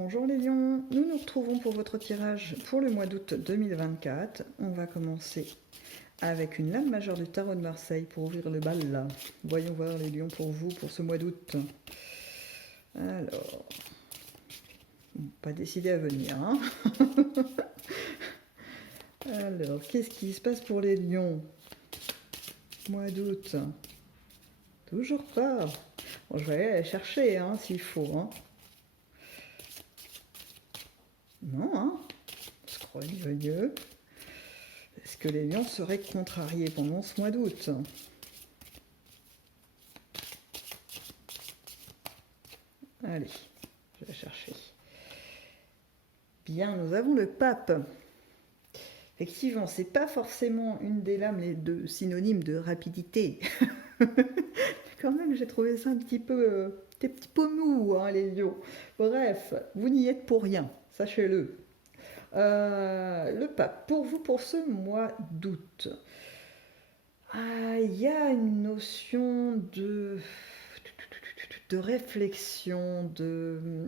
Bonjour les lions, nous nous retrouvons pour votre tirage pour le mois d'août 2024. On va commencer avec une lame majeure du tarot de Marseille pour ouvrir le bal là. Voyons voir les lions pour vous pour ce mois d'août. Alors, pas décidé à venir. Hein. Alors, qu'est-ce qui se passe pour les lions? Mois d'août. Toujours pas. Bon, je vais aller chercher hein, s'il faut. Hein. Non, hein. On se croit mieux. Est-ce que les lions seraient contrariés pendant ce mois d'août? Allez, je vais chercher. Bien, nous avons le pape. Effectivement, c'est pas forcément une des lames les deux synonymes de rapidité. Quand même, j'ai trouvé ça un petit peu des petits peu mou, hein, les lions. Bref, vous n'y êtes pour rien, sachez-le. Le pape, pour vous, pour ce mois d'août, il y a une notion de réflexion, de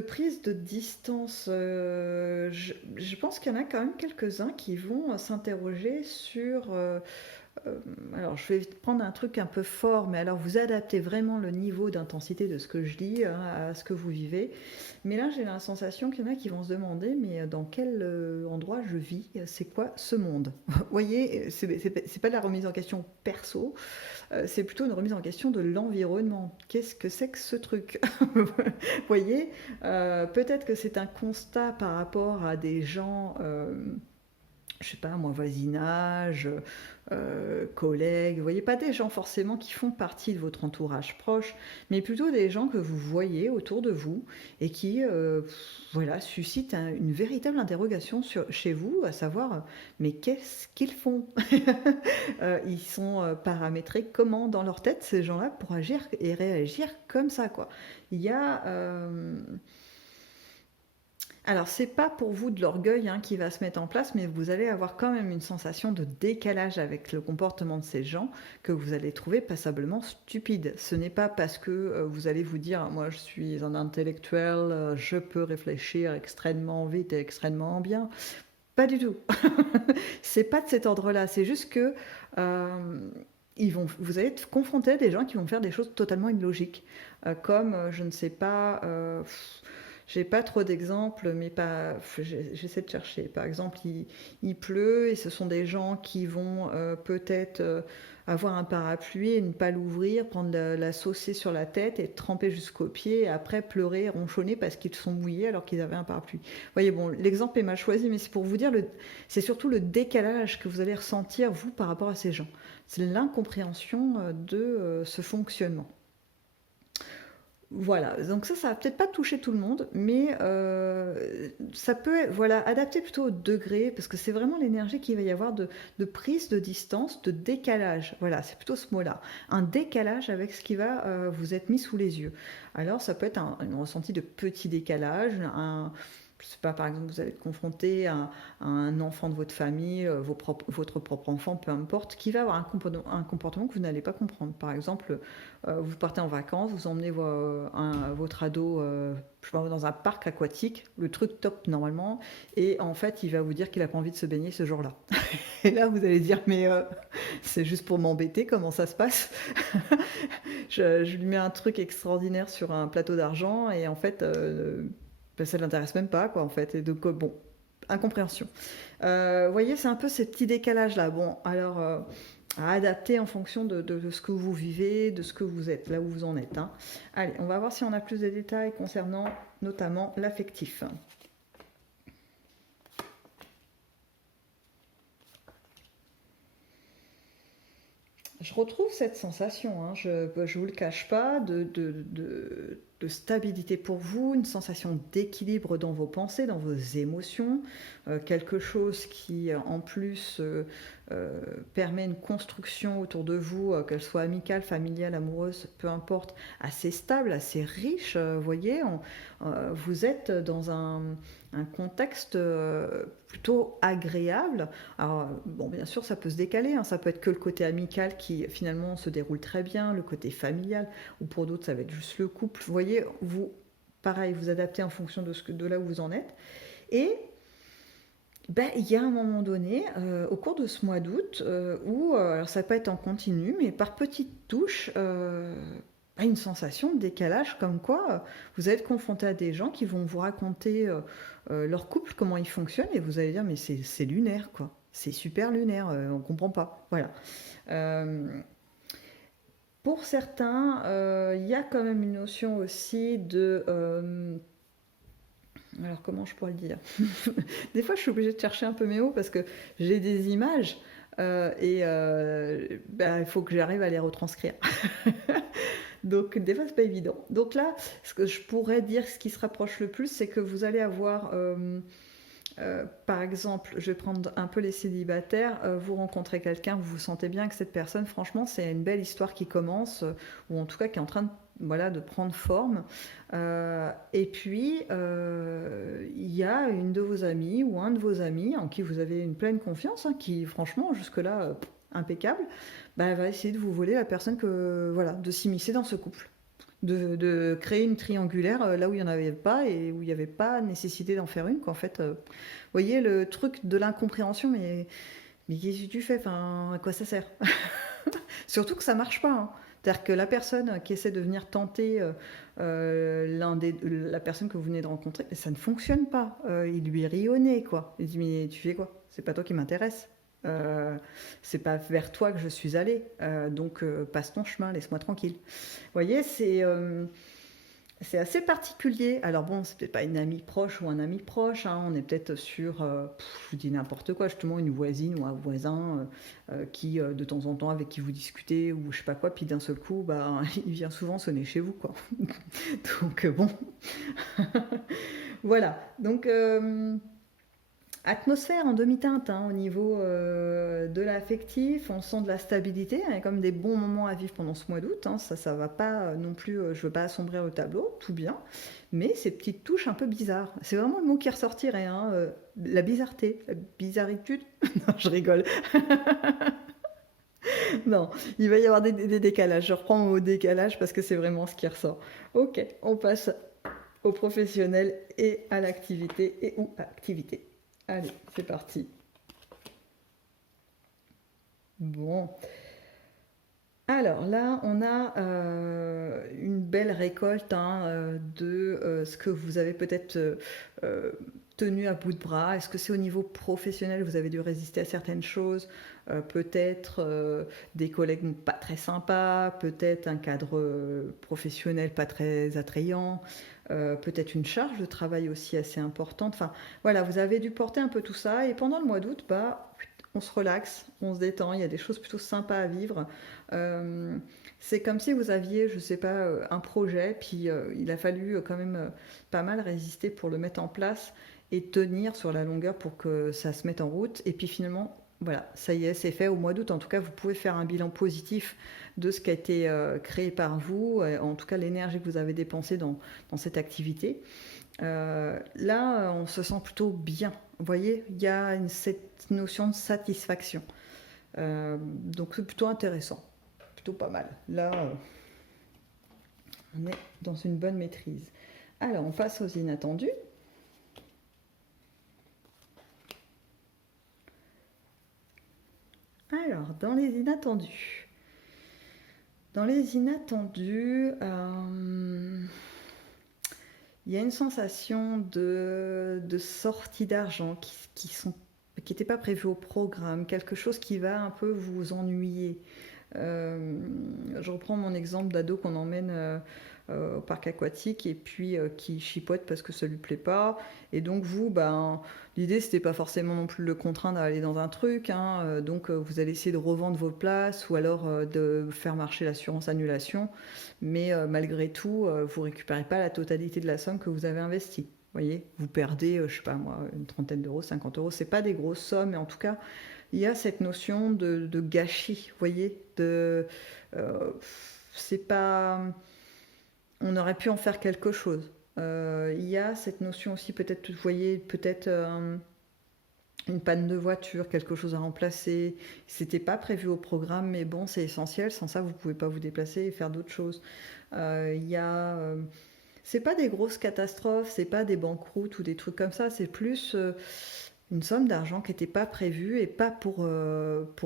prise de distance. Je pense qu'il y en a quand même quelques-uns qui vont s'interroger sur alors, je vais prendre un truc un peu fort, mais alors vous adaptez vraiment le niveau d'intensité de ce que je dis hein, à ce que vous vivez. Mais là, j'ai la sensation qu'il y en a qui vont se demander, mais dans quel endroit je vis? C'est quoi ce monde? Vous voyez, c'est pas de la remise en question perso, c'est plutôt une remise en question de l'environnement. Qu'est-ce que c'est que ce truc? Vous voyez, peut-être que c'est un constat par rapport à des gens... je sais pas moi, voisinage, collègues, vous voyez, pas des gens forcément qui font partie de votre entourage proche, mais plutôt des gens que vous voyez autour de vous et qui, voilà, suscitent une véritable interrogation chez vous, à savoir, mais qu'est-ce qu'ils font? Ils sont paramétrés comment dans leur tête, ces gens-là, pour agir et réagir comme ça, quoi. Il y a... alors, c'est pas pour vous de l'orgueil hein, qui va se mettre en place, mais vous allez avoir quand même une sensation de décalage avec le comportement de ces gens que vous allez trouver passablement stupide. Ce n'est pas parce que vous allez vous dire, moi je suis un intellectuel, je peux réfléchir extrêmement vite et extrêmement bien. Pas du tout. C'est pas de cet ordre-là. C'est juste que vous allez être confronté à des gens qui vont faire des choses totalement illogiques, comme je ne sais pas. J'ai pas trop d'exemples, mais pas. J'essaie de chercher. Par exemple, il pleut et ce sont des gens qui vont peut-être avoir un parapluie et ne pas l'ouvrir, prendre la saucer sur la tête et tremper jusqu'aux pieds et après pleurer, ronchonner parce qu'ils sont mouillés alors qu'ils avaient un parapluie. Vous voyez, bon, l'exemple est mal choisi, mais c'est pour vous dire, c'est surtout le décalage que vous allez ressentir, vous, par rapport à ces gens. C'est l'incompréhension de ce fonctionnement. Voilà, donc ça va peut-être pas toucher tout le monde, mais ça peut, voilà, adapter plutôt au degré, parce que c'est vraiment l'énergie qu'il va y avoir de prise de distance, de décalage. Voilà, c'est plutôt ce mot-là. Un décalage avec ce qui va vous être mis sous les yeux. Alors ça peut être un ressenti de petit décalage, je sais pas, par exemple, vous allez être confronté à un enfant de votre famille, votre propre enfant, peu importe, qui va avoir un comportement que vous n'allez pas comprendre. Par exemple, vous partez en vacances, vous emmenez votre ado je sais pas, dans un parc aquatique, le truc top normalement, et en fait, il va vous dire qu'il n'a pas envie de se baigner ce jour-là. Et là, vous allez dire, mais c'est juste pour m'embêter, comment ça se passe? Je lui mets un truc extraordinaire sur un plateau d'argent, et en fait... ben, ça ne l'intéresse même pas, quoi, en fait. Et donc, bon, incompréhension. Vous voyez, c'est un peu ces petits décalages-là. Bon, alors, à adapter en fonction de ce que vous vivez, de ce que vous êtes, là où vous en êtes. Hein. Allez, on va voir si on a plus de détails concernant notamment l'affectif. Je retrouve cette sensation, hein, je ne vous le cache pas, de stabilité pour vous, une sensation d'équilibre dans vos pensées, dans vos émotions, quelque chose qui en plus permet une construction autour de vous, qu'elle soit amicale, familiale, amoureuse, peu importe, assez stable, assez riche. Vous voyez, vous êtes dans un contexte plutôt agréable. Alors, bon, bien sûr, ça peut se décaler, hein, ça peut être que le côté amical qui finalement se déroule très bien, le côté familial, ou pour d'autres, ça va être juste le couple. Vous voyez, voyez, vous, pareil, vous adaptez en fonction de là où vous en êtes. Et ben, il y a un moment donné, au cours de ce mois d'août, où, alors ça peut être en continu, mais par petites touches, une sensation de décalage, comme quoi vous allez être confronté à des gens qui vont vous raconter leur couple, comment il fonctionne, et vous allez dire, mais c'est lunaire, quoi. C'est super lunaire, on comprend pas. Voilà. Euh, pour certains, il y a quand même une notion aussi de... alors comment je pourrais le dire? Des fois, je suis obligée de chercher un peu mes mots parce que j'ai des images il faut que j'arrive à les retranscrire. Donc des fois, c'est pas évident. Donc là, ce que je pourrais dire, ce qui se rapproche le plus, c'est que vous allez avoir par exemple, je vais prendre un peu les célibataires, vous rencontrez quelqu'un, vous vous sentez bien que cette personne, franchement, c'est une belle histoire qui commence, ou en tout cas qui est en train de, voilà, de prendre forme. Et puis, il y a une de vos amies ou un de vos amis en qui vous avez une pleine confiance, hein, qui, franchement, jusque-là, impeccable, bah, elle va essayer de vous voler la personne que, voilà, de s'immiscer dans ce couple. De créer une triangulaire là où il n'y en avait pas et où il n'y avait pas nécessité d'en faire une. Qu'en fait, vous voyez le truc de l'incompréhension, mais qu'est-ce que tu fais, enfin, à quoi ça sert? Surtout que ça marche pas. Hein. C'est-à-dire que la personne qui essaie de venir tenter la personne que vous venez de rencontrer, ça ne fonctionne pas. Il lui est rionné, quoi. Il dit, mais tu fais quoi? C'est pas toi qui m'intéresse. Euh, c'est pas vers toi que je suis allée. Donc passe ton chemin, laisse-moi tranquille. Vous voyez, c'est assez particulier. Alors bon, c'est peut-être pas une amie proche ou un ami proche, hein. On est peut-être sur, je vous dis n'importe quoi, justement une voisine ou un voisin qui, de temps en temps, avec qui vous discutez ou je sais pas quoi, puis d'un seul coup, bah, il vient souvent sonner chez vous, quoi. Donc bon, voilà. Donc atmosphère en demi-teinte, hein, au niveau de l'affectif, on sent de la stabilité, hein, il y a comme des bons moments à vivre pendant ce mois d'août, hein, ça va pas non plus, je veux pas assombrir le tableau, tout bien, mais ces petites touches un peu bizarres, c'est vraiment le mot qui ressortirait, hein, la bizarreté, la bizarritude, non je rigole, non, il va y avoir des décalages, je reprends mon mot décalage parce que c'est vraiment ce qui ressort. Ok, on passe au professionnel et à l'activité et ou activité. Allez, c'est parti. Bon. Alors là, on a une belle récolte, hein, de ce que vous avez peut-être euh, tenu à bout de bras. Est-ce que c'est au niveau professionnel, vous avez dû résister à certaines choses, peut-être des collègues pas très sympas, peut-être un cadre professionnel pas très attrayant, peut-être une charge de travail aussi assez importante. Enfin, voilà, vous avez dû porter un peu tout ça. Et pendant le mois d'août, bah, on se relaxe, on se détend, il y a des choses plutôt sympas à vivre. Euh, c'est comme si vous aviez, je sais pas, un projet, puis il a fallu quand même pas mal résister pour le mettre en place et tenir sur la longueur pour que ça se mette en route. Et puis finalement, voilà, ça y est, c'est fait au mois d'août. En tout cas, vous pouvez faire un bilan positif de ce qui a été créé par vous, en tout cas l'énergie que vous avez dépensée dans cette activité. Là, on se sent plutôt bien. Vous voyez, il y a cette notion de satisfaction. Donc c'est plutôt intéressant, plutôt pas mal. Là, on est dans une bonne maîtrise. Alors, on passe aux inattendus. Alors, dans les inattendus, il y a une sensation de sortie d'argent qui n'était pas prévu au programme, quelque chose qui va un peu vous ennuyer. Euh, je reprends mon exemple d'ado qu'on emmène au parc aquatique et puis qui chipote parce que ça lui plaît pas. Et donc vous, ben, l'idée c'était pas forcément non plus de le contraindre à aller dans un truc, hein, donc vous allez essayer de revendre vos places ou alors de faire marcher l'assurance annulation. Mais malgré tout, vous récupérez pas la totalité de la somme que vous avez investie. Vous voyez, vous perdez, je sais pas moi, une trentaine d'euros, 50 euros. C'est pas des grosses sommes, mais en tout cas, il y a cette notion de gâchis, vous voyez, euh, c'est pas, on aurait pu en faire quelque chose. Il y a cette notion aussi, peut-être, vous voyez, peut-être une panne de voiture, quelque chose à remplacer. C'était pas prévu au programme, mais bon, c'est essentiel. Sans ça, vous pouvez pas vous déplacer et faire d'autres choses. Il y a c'est pas des grosses catastrophes, c'est pas des banqueroutes ou des trucs comme ça, c'est plus une somme d'argent qui n'était pas prévue et pas pour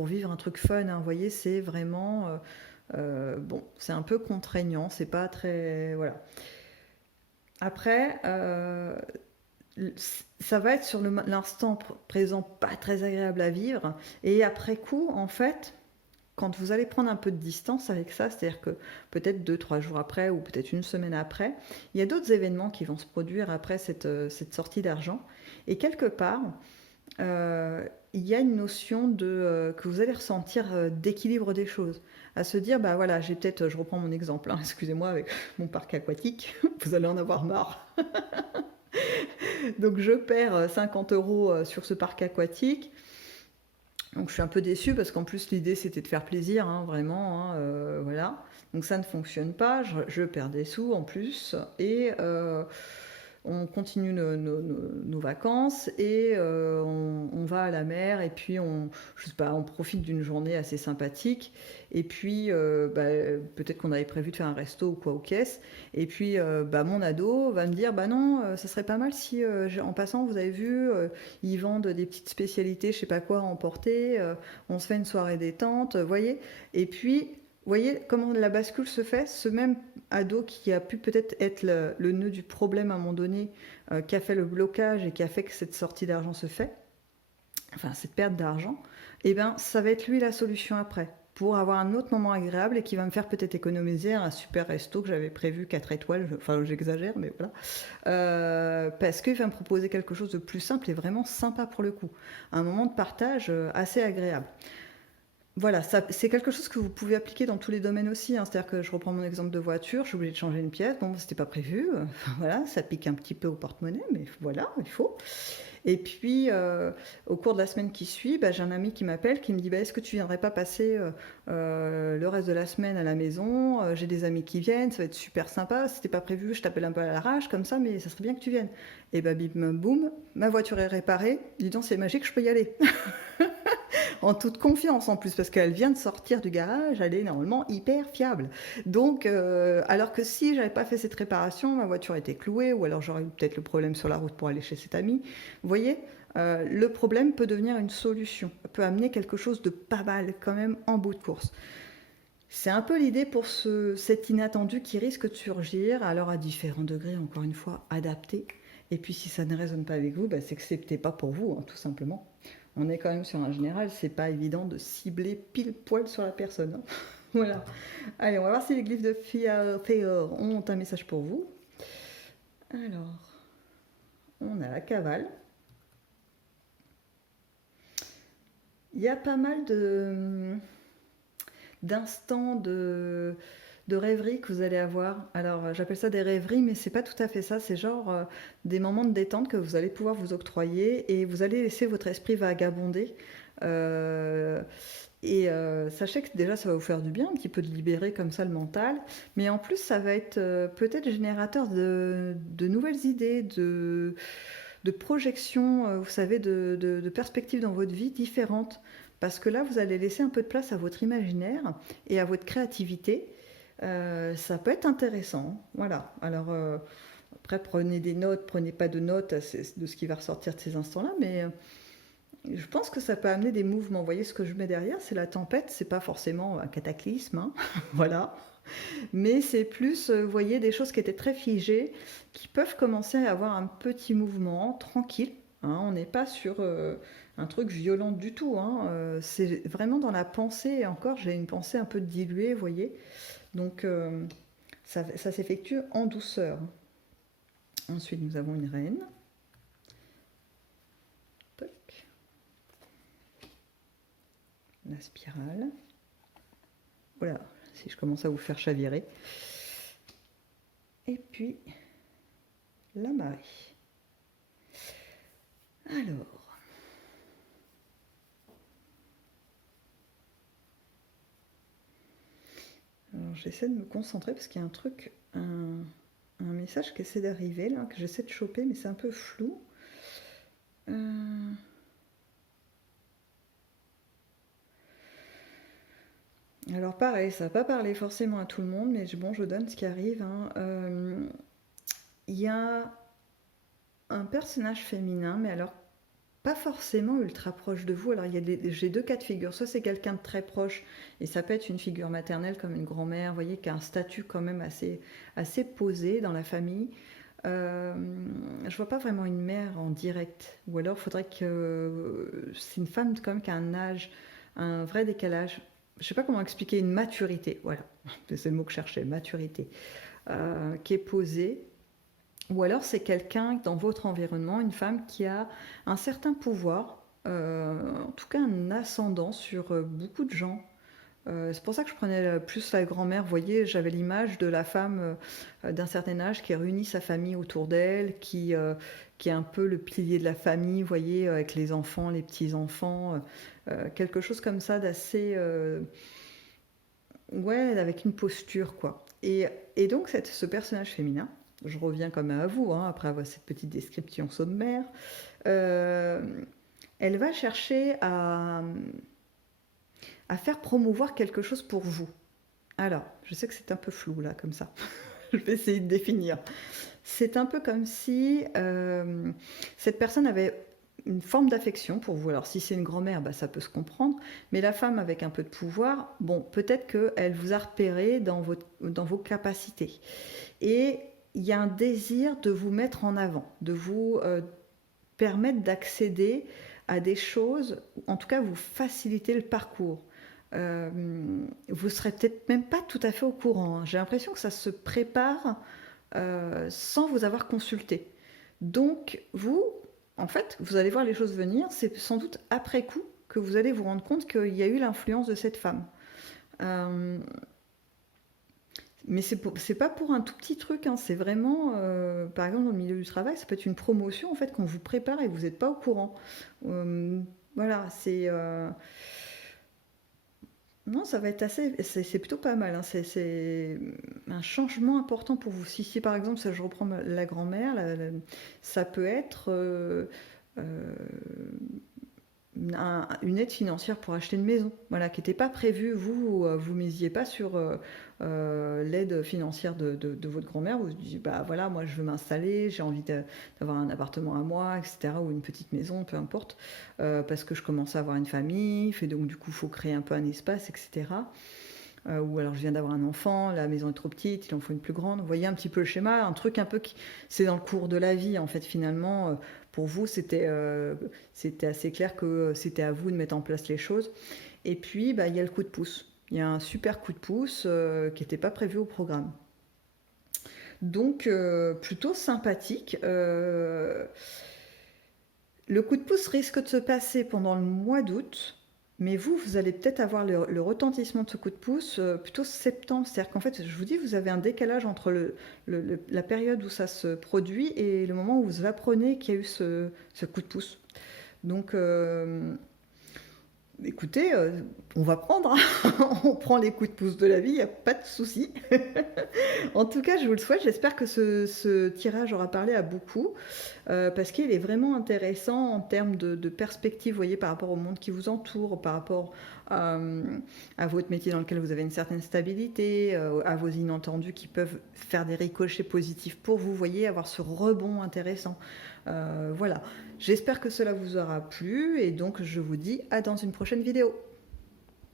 vivre un truc fun, hein. Vous voyez, c'est vraiment... bon, c'est un peu contraignant, c'est pas très... Voilà. Après, ça va être sur l'instant présent pas très agréable à vivre. Et après coup, en fait, quand vous allez prendre un peu de distance avec ça, c'est-à-dire que peut-être 2, 3 jours après ou peut-être une semaine après, il y a d'autres événements qui vont se produire après cette sortie d'argent. Et quelque part, il y a une notion que vous allez ressentir d'équilibre des choses. À se dire, bah voilà, je reprends mon exemple, hein, excusez-moi, avec mon parc aquatique, vous allez en avoir marre. Donc je perds 50 euros sur ce parc aquatique. Donc je suis un peu déçue parce qu'en plus l'idée c'était de faire plaisir, hein, vraiment, hein, voilà. Donc ça ne fonctionne pas, je perds des sous en plus et on continue nos vacances et on va à la mer et puis je sais pas, on profite d'une journée assez sympathique et puis bah, peut-être qu'on avait prévu de faire un resto ou quoi aux caisses et puis bah, mon ado va me dire bah non ça serait pas mal si en passant vous avez vu ils vendent des petites spécialités je sais pas quoi à emporter on se fait une soirée détente voyez et puis vous voyez comment la bascule se fait. Ce même ado qui a pu peut-être être le nœud du problème à un moment donné, qui a fait le blocage et qui a fait que cette sortie d'argent se fait, enfin cette perte d'argent, eh bien ça va être lui la solution après pour avoir un autre moment agréable et qui va me faire peut-être économiser un super resto que j'avais prévu 4 étoiles, enfin j'exagère mais voilà, parce qu'il va me proposer quelque chose de plus simple et vraiment sympa pour le coup, un moment de partage assez agréable. Voilà, c'est quelque chose que vous pouvez appliquer dans tous les domaines aussi, hein. C'est-à-dire que je reprends mon exemple de voiture, je suis obligée de changer une pièce, bon, c'était pas prévu, voilà, ça pique un petit peu au porte-monnaie, mais voilà, il faut. Et puis, au cours de la semaine qui suit, bah, j'ai un ami qui m'appelle, qui me dit bah, est-ce que tu viendrais pas passer le reste de la semaine à la maison j'ai des amis qui viennent, ça va être super sympa, c'était pas prévu, je t'appelle un peu à l'arrache comme ça, mais ça serait bien que tu viennes. Et bah, bim, boum, ma voiture est réparée, dis donc, c'est magique, je peux y aller. En toute confiance en plus, parce qu'elle vient de sortir du garage, elle est normalement hyper fiable. Donc, alors que si j'avais pas fait cette réparation, ma voiture était clouée, ou alors j'aurais eu peut-être le problème sur la route pour aller chez cet ami. Vous voyez, le problème peut devenir une solution, peut amener quelque chose de pas mal quand même en bout de course. C'est un peu l'idée pour cet inattendu qui risque de surgir, alors à différents degrés, encore une fois, adapté. Et puis si ça ne résonne pas avec vous, bah, c'est que c'est peut-être pas pour vous, hein, tout simplement. On est quand même sur un général, c'est pas évident de cibler pile poil sur la personne, hein. Voilà. Allez, on va voir si les glyphes de Théor ont un message pour vous. Alors, on a la cavale. Il y a pas mal d'instants de rêverie que vous allez avoir. Alors, j'appelle ça des rêveries, mais c'est pas tout à fait ça. C'est genre des moments de détente que vous allez pouvoir vous octroyer et vous allez laisser votre esprit vagabonder. Euh, Sachez que déjà ça va vous faire du bien, un petit peu de libérer comme ça le mental, mais en plus ça va être peut-être générateur de nouvelles idées, de projections, vous savez, de perspectives dans votre vie différentes. Parce que là, vous allez laisser un peu de place à votre imaginaire et à votre créativité. Ça peut être intéressant. Voilà. Alors, après, prenez des notes, prenez pas de notes de ce qui va ressortir de ces instants-là, mais je pense que ça peut amener des mouvements. Vous voyez ce que je mets derrière, c'est la tempête, c'est pas forcément un cataclysme, hein. Voilà. Mais c'est plus, vous voyez, des choses qui étaient très figées, qui peuvent commencer à avoir un petit mouvement tranquille, hein. On n'est pas sur un truc violent du tout, hein. C'est vraiment dans la pensée, et encore, j'ai une pensée un peu diluée, vous voyez. Donc, ça s'effectue en douceur. Ensuite, nous avons une reine. Toc. La spirale. Voilà, si je commence à vous faire chavirer. Et puis, la marée. Alors j'essaie de me concentrer parce qu'il y a un truc, un message qui essaie d'arriver là, que j'essaie de choper, mais c'est un peu flou. Alors pareil, ça va pas parler forcément à tout le monde, mais bon, je donne ce qui arrive, hein. il y a un personnage féminin, mais alors pas forcément ultra proche de vous. Alors j'ai deux cas de figure. Soit c'est quelqu'un de très proche, et ça peut être une figure maternelle comme une grand-mère, vous voyez, qui a un statut quand même assez posé dans la famille. Je vois pas vraiment une mère en direct. Ou alors il faudrait que c'est une femme quand même qui a un âge, un vrai décalage. Je sais pas comment expliquer, une maturité. Voilà, c'est le mot que je cherchais, maturité, qui est posée. Ou alors c'est quelqu'un dans votre environnement, une femme qui a un certain pouvoir, en tout cas un ascendant sur beaucoup de gens. C'est pour ça que je prenais plus la grand-mère. Vous voyez, j'avais l'image de la femme d'un certain âge qui réunit sa famille autour d'elle, qui est un peu le pilier de la famille, vous voyez, avec les enfants, les petits-enfants, quelque chose comme ça d'assez... ouais, avec une posture, quoi. Et donc, ce personnage féminin, je reviens quand même à vous, hein, après avoir cette petite description sommaire, euh, elle va chercher à faire promouvoir quelque chose pour vous. Alors, je sais que c'est un peu flou là, comme ça. Je vais essayer de définir. C'est un peu comme si cette personne avait une forme d'affection pour vous. Alors, si c'est une grand-mère, bah, ça peut se comprendre. Mais la femme avec un peu de pouvoir, bon, peut-être qu'elle vous a repéré dans vos capacités. Et il y a un désir de vous mettre en avant, de vous permettre d'accéder à des choses, en tout cas vous faciliter le parcours. Euh, Vous serez peut-être même pas tout à fait au courant, hein. J'ai l'impression que ça se prépare sans vous avoir consulté. Donc vous, en fait, vous allez voir les choses venir. C'est sans doute après coup que vous allez vous rendre compte qu'il y a eu l'influence de cette femme. Euh, mais c'est pas pour un tout petit truc, hein. C'est vraiment, par exemple, dans le milieu du travail, ça peut être une promotion en fait qu'on vous prépare et vous n'êtes pas au courant. Voilà, non, ça va être c'est plutôt pas mal, hein. C'est un changement important pour vous. Si par exemple, ça, je reprends la grand-mère, ça peut être euh, une aide financière pour acheter une maison, voilà, qui n'était pas prévue. Vous misiez pas sur l'aide financière de votre grand-mère. Vous dites, bah voilà, moi je veux m'installer, j'ai envie d'avoir un appartement à moi, etc., ou une petite maison, peu importe, parce que je commence à avoir une famille, fait donc du coup, il faut créer un peu un espace, etc. Ou alors je viens d'avoir un enfant, la maison est trop petite, il en faut une plus grande. Vous voyez un petit peu le schéma, un truc un peu qui... C'est dans le cours de la vie, en fait, finalement. Pour vous, c'était assez clair que c'était à vous de mettre en place les choses. Et puis, bah, il y a le coup de pouce. Il y a un super coup de pouce qui n'était pas prévu au programme. Donc, plutôt sympathique. Le coup de pouce risque de se passer pendant le mois d'août, mais vous allez peut-être avoir le retentissement de ce coup de pouce plutôt septembre. C'est-à-dire qu'en fait, je vous dis, vous avez un décalage entre la période où ça se produit et le moment où vous apprenez qu'il y a eu ce coup de pouce. Donc, écoutez, on va prendre, hein. On prend les coups de pouce de la vie, il n'y a pas de souci. En tout cas, je vous le souhaite. J'espère que ce tirage aura parlé à beaucoup, parce qu'il est vraiment intéressant en termes de perspective, vous voyez, par rapport au monde qui vous entoure, par rapport à votre métier dans lequel vous avez une certaine stabilité, à vos inentendus qui peuvent faire des ricochets positifs pour vous, voyez, avoir ce rebond intéressant. Voilà. J'espère que cela vous aura plu et donc je vous dis à dans une prochaine vidéo.